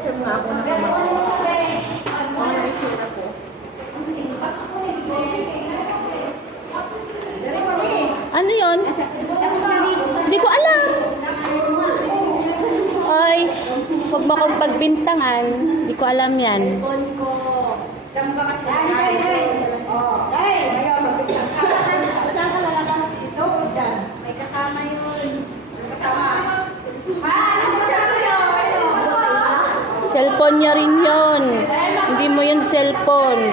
picture nga ako na kamay. Mga nakikita ko. Ano yon? Hindi ko alam. Ay, huwag mo akong pagbintangan. Hindi ko alam yan. May kasama yun. Cellphone niya rin yun. Hindi mo yun cellphone.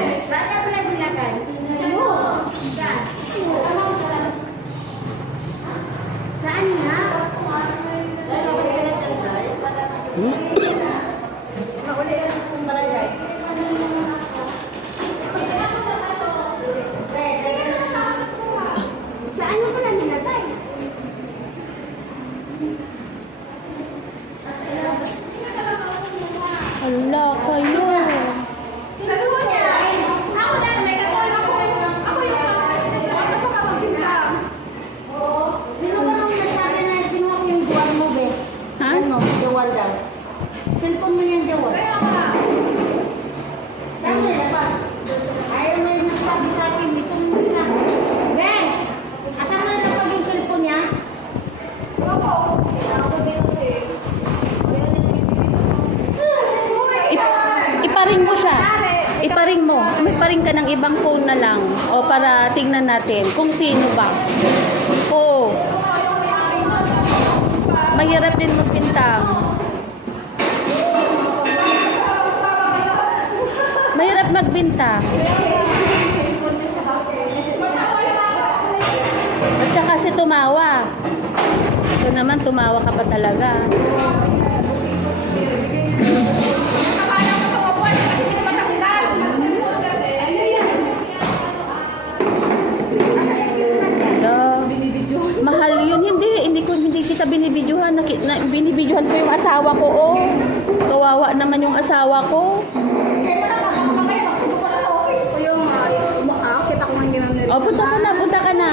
Saan nga? Saan mo pala nilagay? Hala kayo. Sino ba nung nagsabi na kinuha ko yung jawal mo, be? Ha? Ano? Jawal daw. Cellphone mo yung jawal. Saan mo nilagay? Ayaw mo yung nagsabi sa akin. Dito mo isa. Be! Asan mo nilagay yung cellphone niya? Iparing mo siya. Iparing mo. Iparing ka ng ibang phone na lang. O para tingnan natin kung sino ba. Oo. Mahirap din magbintang. Mahirap magbintang. At saka kasi tumawa. Ito naman, tumawa ka pa talaga. Mahal yun. Hindi kita binibidyohan. Binibidyohan ko yung asawa ko. Oh. Kawawa naman yung asawa ko. Kita ko nga hindi Oh, punta ka na. Punta ka na.